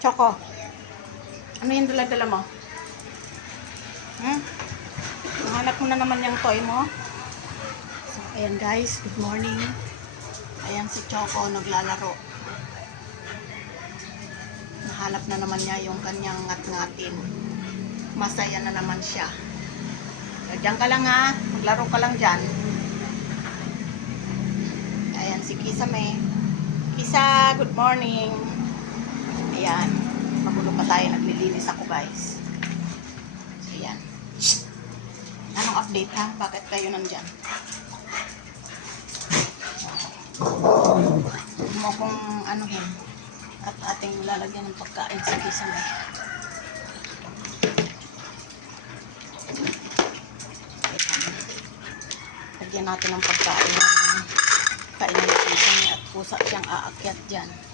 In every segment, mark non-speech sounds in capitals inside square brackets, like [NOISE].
Choco. Ano yung dala-dala mo? Hmm? Nahanap mo na naman yung toy mo? So, ayan guys. Good morning. Ayan si Choco naglalaro. Nahanap na naman niya yung kanyang ngat-ngatin. Masaya na naman siya. So, diyan ka lang ha. Maglaro ka lang dyan. Ayan si Kisa May. Kisa, good morning. Ayan. Magulo pa tayo. Naglilinis ako guys. So, ayan. Anong update ha? Bakit kayo nandyan? Mo kong anuhin. At ating lalagyan ng pagkain sa Kisa May. Ayan. Lagyan natin ng pagkain ng kain ng Kisa May at pusa siyang aakyat dyan.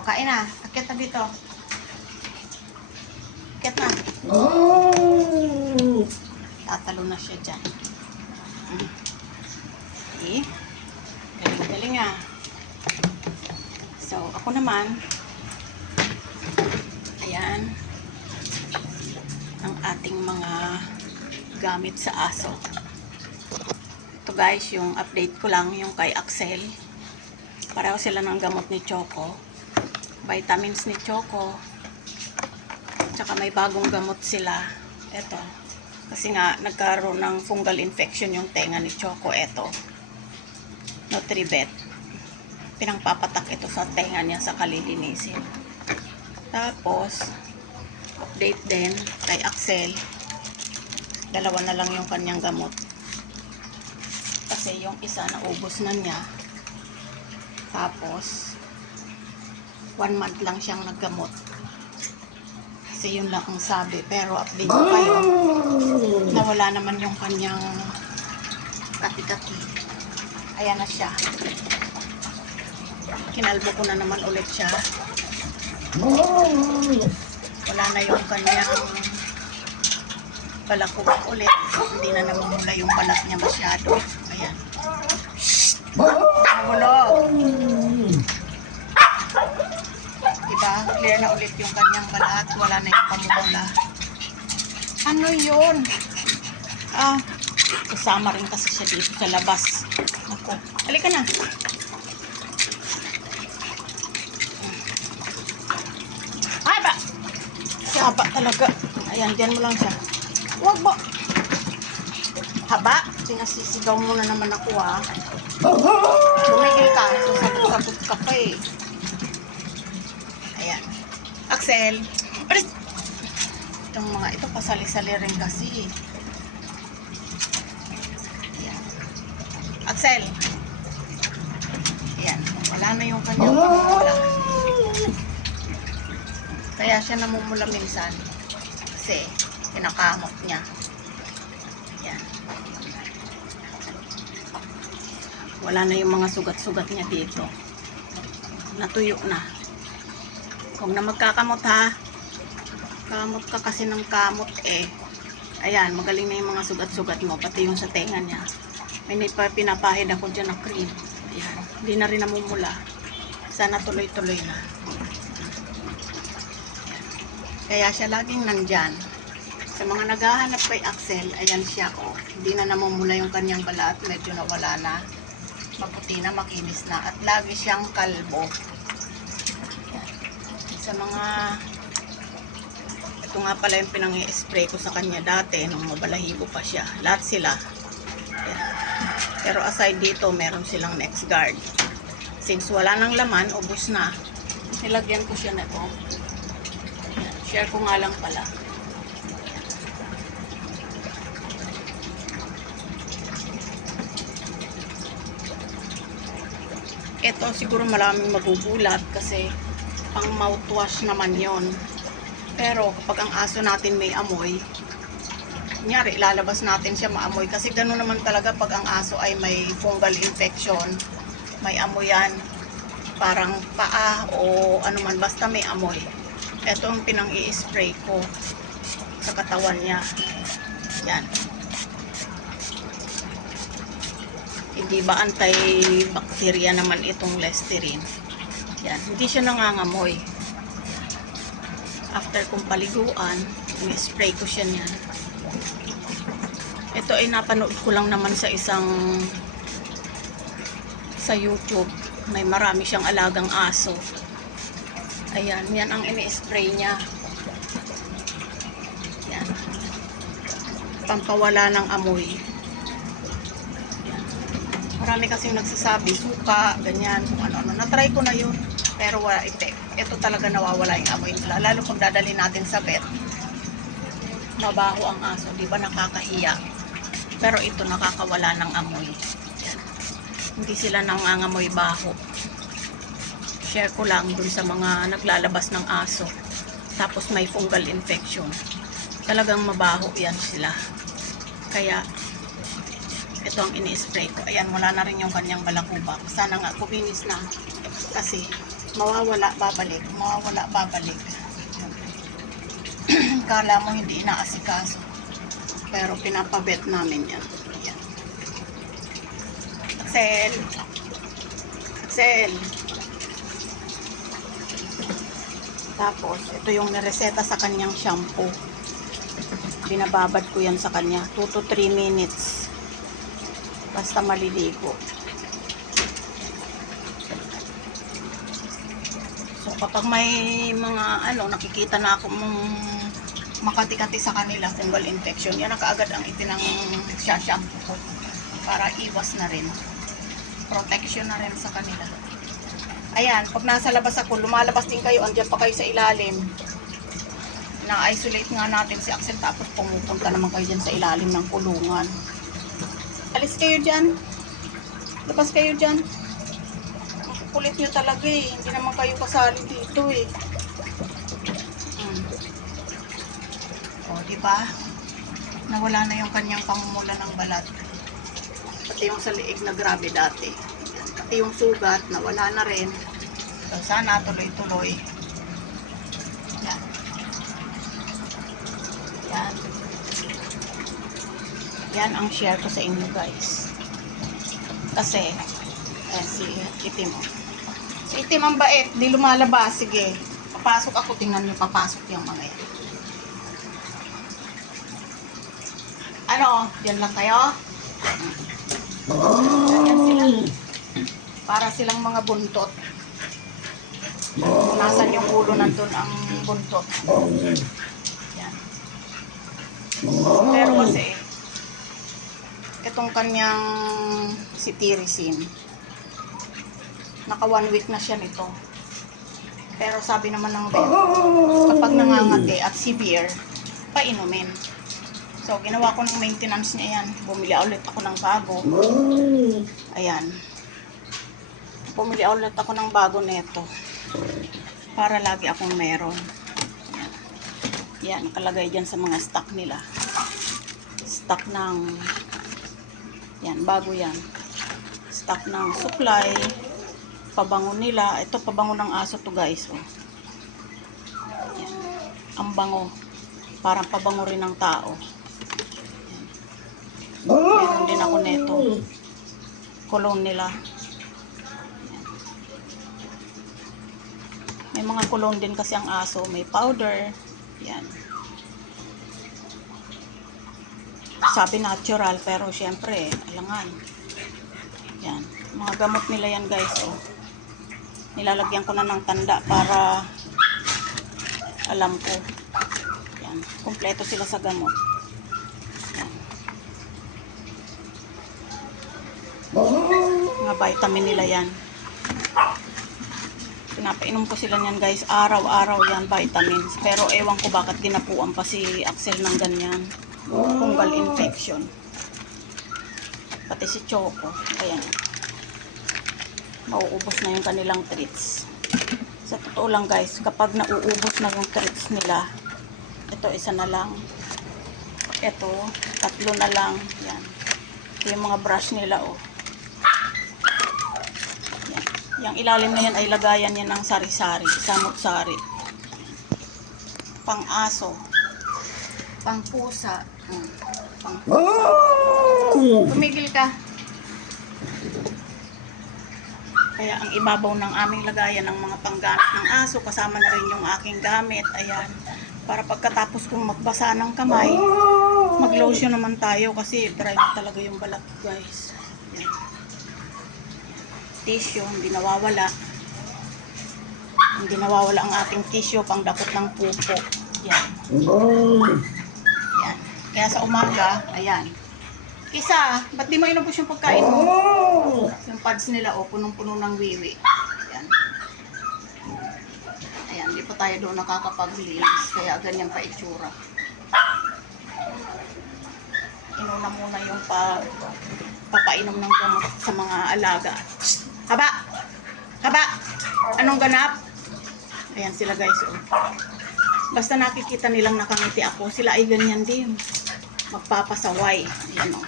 O, kain na. Akyat na dito. Akyat na. Tatalo na siya dyan. Hmm. Okay. Galing-galing ah. So, ako naman, ayan, ang ating mga gamit sa aso. Ito guys, yung update ko lang, yung kay Axel. Pareho sila ng gamot ni Choco. Vitamins ni Choco. Tsaka may bagong gamot sila. Ito. Kasi nga, nagkaroon ng fungal infection yung tenga ni Choco. Ito. Nutribet. Pinangpapatak ito sa tenga niya sa kalilinisin. Tapos, update din kay Axel. Dalawa na lang yung kanyang gamot. Kasi yung isa naubos na niya. Tapos, one month lang siyang naggamot. Kasi yun lang ang sabi. Pero update ko kayo na wala naman yung kanyang kati-kati. Ayan na siya. Kinalbo ko na naman ulit siya. Wala na yung kanyang balakog ulit. Hindi na namumula yung balat niya masyado. Ayan. Nahulog. Diba? Clear na ulit yung kanyang balat. Wala na yung pamumula. Ano yun? Ah, kasama rin kasi siya dito sa labas. Ako. Halika na. Ay ba? Si haba talaga. Ayan, dyan mo lang siya. Huwag ba? Haba? Sinasisigaw mo na naman ako ah. Tumigil ka. Sasagot-sagot ka pa eh. Axel. Alis! Itong mga ito, pasali-sali rin kasi. Ayan. Axel. Ayan. Wala na yung kanyang pamumula. Kaya siya namumula minsan. Kasi, pinakamot niya. Ayan. Wala na yung mga sugat-sugat niya dito. Natuyo na. Huwag na magkakamot ha. Kamot ka kasi ng kamot eh. Ayan, magaling na yung mga sugat-sugat mo. Pati yung sa tenga niya. May nipa- pinapahid ako dyan ng cream. Ayan. Hindi na rin namumula. Sana tuloy-tuloy na. Kaya siya laging nandyan. Sa mga naghahanap kay Axel, ayan siya oh. Hindi na namumula yung kanyang balat. Medyo nawala na. Maputi na, makinis na. At lagi siyang kalbo. Sa mga... Ito nga pala yung pinang spray ko sa kanya dati nung mabalahibo pa siya. Lahat sila. Pero aside dito, meron silang next guard. Since wala nang laman, ubos na. Nilagyan ko siya na ito. Share ko nga lang pala. Ito siguro maraming magugulat kasi pang mouthwash naman yon. Pero kapag ang aso natin may amoy, kunyari ilalabas natin siya maamoy kasi gano'n naman talaga pag ang aso ay may fungal infection, may amoy yan, parang paa o ano man basta may amoy. Ito ang pinang i-spray ko sa katawan niya. Yan. Di ba anti-bacteria naman itong Listerine? Yan, hindi siya nangangamoy. After kong paliguan, spray ko siya niyan. Ito ay napanood ko lang naman sa isang sa YouTube. May marami siyang alagang aso. Ayan, yan ang ini-spray niya. Yan. Pampawala ng amoy. Yan. Marami kasi nagsasabi, suka, ganyan, kung ano-ano. Natry ko na yun, pero wala effect. Ito talaga nawawala yung amoy nila. Lalo kung dadali natin sa vet, mabaho ang aso, di ba nakakahiya. Pero ito nakakawala ng amoy. Yan. Hindi sila nangangamoy baho. Share ko lang dun sa mga naglalabas ng aso. Tapos may fungal infection. Talagang mabaho yan sila. Kaya, ito ang ini-spray ko. Ayan, wala na rin yung kanyang balakubak. Sana nga, kuminis na. Kasi, mawawala, babalik. Mawawala, babalik. [CLEARS THROAT] Kala mo hindi inaasikaso. Pero pinapabet namin yan. Ayan. Axel! Axel! Tapos, ito yung nireseta sa kanyang shampoo. Binababad ko yan sa kanya. 2 to 3 minutes. Basta maliligo. Kapag may mga, ano, nakikita na ako mong makati-kati sa kanila, fungal infection, yan na kaagad ang itinang shampoo ko. Para iwas na rin. Protection na rin sa kanila. Ayan, pag nasa labas ako, lumalabas din kayo, andyan pa kayo sa ilalim. Na-isolate nga natin si Axel tapos pumupunta naman kayo dyan sa ilalim ng kulungan. Alis kayo dyan. Labas kayo dyan. Kulit nyo talaga eh. Hindi naman kayo kasali dito eh. Hmm. O, di ba? Nawala na yung kanyang pangmula ng balat. Pati yung sa liig na grabe dati. Pati yung sugat, nawala na rin. So, sana tuloy-tuloy. Yan. Yan. Yan ang share ko sa inyo guys. Kasi, eh, si itim. oh. Si itim ang bait, di lumalabas. Sige, papasok ako. Tingnan nyo, papasok yung mga yan. Ano, dyan lang kayo? Ganyan sila. Para silang mga buntot. Nasan yung ulo, nandun ang buntot. Yan. Pero kasi, itong kanyang si Tirisin, naka one week na siya nito. Pero sabi naman ng vet, kapag nangangati at severe, painumin. So, ginawa ko ng maintenance niya yan. Bumili ulit ako ng bago. Ayan. Bumili ulit ako ng bago neto. Para lagi akong meron. Yan, nakalagay dyan sa mga stock nila. Stock ng... Yan, bago yan. Stock ng supply. Pabango nila. Ito, pabango ng aso to guys. Oh. Ang bango. Parang pabango rin ng tao. Meron din ako neto. Cologne nila. May mga cologne din kasi ang aso. May powder. Yan. Sabi natural, pero syempre, alangan. Yan. Mga gamot nila yan guys. Oh. Nilalagyan ko na ng tanda para alam ko. Yan. Kompleto sila sa gamot. Yan. Mga vitamin nila yan. Pinapainom ko sila niyan guys. Araw-araw yan vitamins. Pero ewan ko bakit ginapuan pa si Axel ng ganyan. Fungal infection. Pati si Choco. Ayan. Mauubos na yung kanilang treats. Sa totoo lang guys, kapag nauubos na yung treats nila, ito isa na lang. Ito, tatlo na lang. Yan. Ito yung mga brush nila oh. Yan. Yung ilalim na yan ay lagayan yan ng sari-sari, samot-sari. Pang-aso. Pang-pusa. Hmm. Pang Tumigil ka. Kaya ang ibabaw ng aming lagayan ng mga panggamit ng aso, kasama na rin yung aking gamit. Ayan. Para pagkatapos kong magbasa ng kamay, mag-lotion naman tayo kasi dry na talaga yung balat guys. Ayan. Tissue, hindi nawawala. Hindi nawawala ang ating tissue pang dakot ng pupo. Yan. Yan. Kaya sa umaga, ayan. Isa, ba't di mo inubos yung pagkain mo? Yung pads nila, o, punong-puno ng wiwi. Ayan. Ayan, di pa tayo doon nakakapaglinis, kaya ganyan pa itsura. Inuna muna yung pa, papainom ng gamot sa mga alaga. Shh! Haba! Haba! Anong ganap? Ayan sila guys. Oh. Basta nakikita nilang nakangiti ako, sila ay ganyan din. Magpapasaway. Ayan o.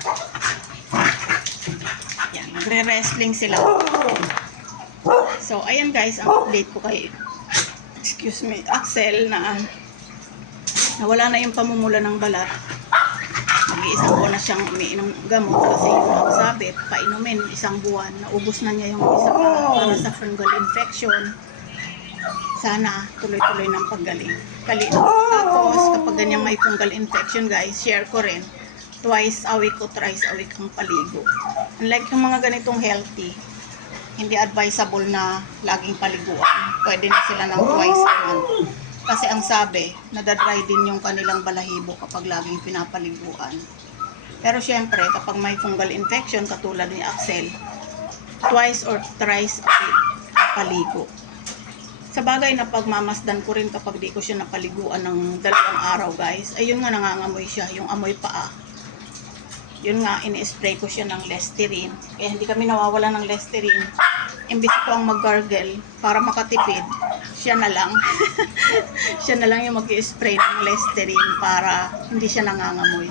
Ayan, magre-wrestling sila. So, ayan guys, ang update ko kay excuse me, Axel na nawala na yung pamumula ng balat. Nag-iisa ko na siyang umiinom gamot kasi yung sabi, painumin isang buwan. Naubos na niya yung isa pa para sa fungal infection sana tuloy-tuloy ng paggaling. Kali Tapos, kapag ganyan may fungal infection, guys, share ko rin. Twice a week o thrice a week ang paligo. Unlike yung mga ganitong healthy, hindi advisable na laging paliguan. Pwede na sila ng twice a month. Kasi ang sabi, nadadry din yung kanilang balahibo kapag laging pinapaliguan. Pero syempre, kapag may fungal infection, katulad ni Axel, twice or thrice a week paligo. Sa bagay na pagmamasdan ko rin kapag di ko siya napaliguan ng dalawang araw guys, ayun nga nangangamoy siya, yung amoy paa. Yun nga, ini-spray ko siya ng Listerine. Kaya hindi kami nawawala ng Listerine. Imbis ko ang mag-gargle para makatipid, siya na lang. [LAUGHS] siya na lang yung mag-spray ng Listerine para hindi siya nangangamoy.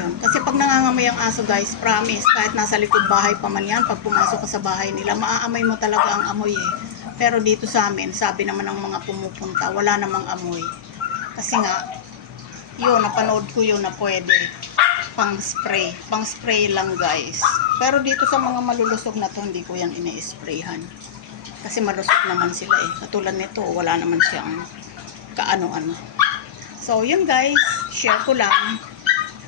Yun. Kasi pag nangangamoy ang aso guys, promise, kahit nasa likod bahay pa man yan, pag pumasok ka sa bahay nila, maaamoy mo talaga ang amoy eh. Pero dito sa amin, sabi naman ng mga pumupunta, wala namang amoy. Kasi nga, yun, napanood ko yun na pwede pang spray. Pang spray lang guys. Pero dito sa mga malulusog na to, hindi ko yan ini-sprayhan. Kasi malusog naman sila eh. Katulad nito, wala naman siyang kaano-ano. So, yun guys, share ko lang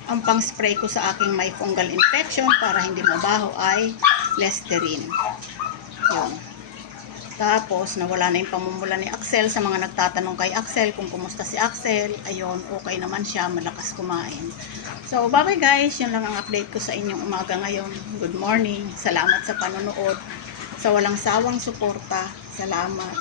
ang pang spray ko sa aking may fungal infection para hindi mabaho ay Listerine. Yun. Tapos, nawala na yung pamumula ni Axel sa mga nagtatanong kay Axel kung kumusta si Axel. Ayun, okay naman siya, malakas kumain. So, bye-bye guys. Yun lang ang update ko sa inyong umaga ngayon. Good morning. Salamat sa panonood. Sa walang sawang suporta. Salamat.